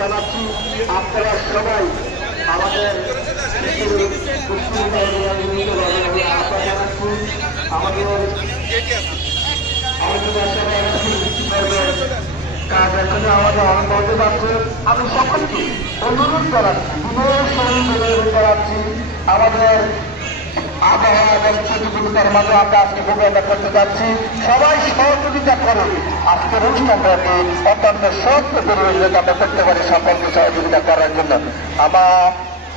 জানাচ্ছি আপনারা সবাই আমাদের কাজ এখানে আমাদের অনেক যাচ্ছে। আমি সকলকে অনুরোধ জানাচ্ছি, অনুরোধ জানাচ্ছি আমাদের আবহাওয়া এবং প্রতিযোগিতার মাঝে আমরা আজকে প্রোগ্রামটা করতে যাচ্ছি। সবাই সহযোগিতা করুন আজকের অনুষ্ঠানটাকে অত্যন্ত সত্য পরিবেশ আমরা করতে পারি সকলকে সহযোগিতা করার জন্য। আমার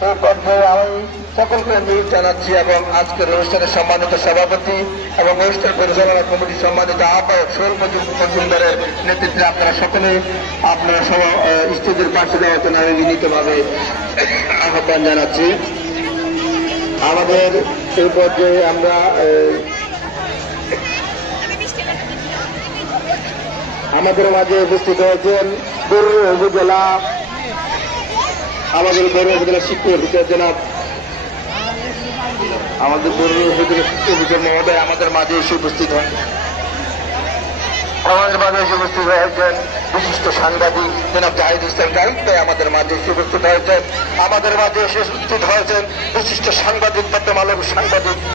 এই পর্যায়ে আমি সকলকে অনুরোধ জানাচ্ছি এবং আজকের অনুষ্ঠানের সম্মানিত সভাপতি এবং অনুষ্ঠান পরিচালনা কমিটির সম্মানিত আহ্বায়ক সোহেল মজুমদারের নেতৃত্বে আপনারা সকলে আপনারা স্টেজের পাশে দেওয়ার জন্য আমি বিনীতভাবে আহ্বান জানাচ্ছি। আমাদের এই পর্যায়ে আমরা আমাদের মাঝে উপস্থিত হয়েছেন বরুড়া উপজেলা আমাদের বরুড়া উপজেলা শিক্ষক অফিসার জনাব আমাদের বরুড়া উপজেলা শিক্ষক অফিসার মহোদয় আমাদের মাঝে এসে উপস্থিত হন। আমাদের মাঝে এসে উপস্থিত হয়েছেন বিশিষ্ট সাংবাদিক জনাব জাহিদ ইসলাম দায়িত্ব আমাদের মাঝে এসে উপস্থিত হয়েছেন। আমাদের মাঝে এসে উপস্থিত হয়েছেন বিশিষ্ট সাংবাদিক প্রথম আলোর সাংবাদিক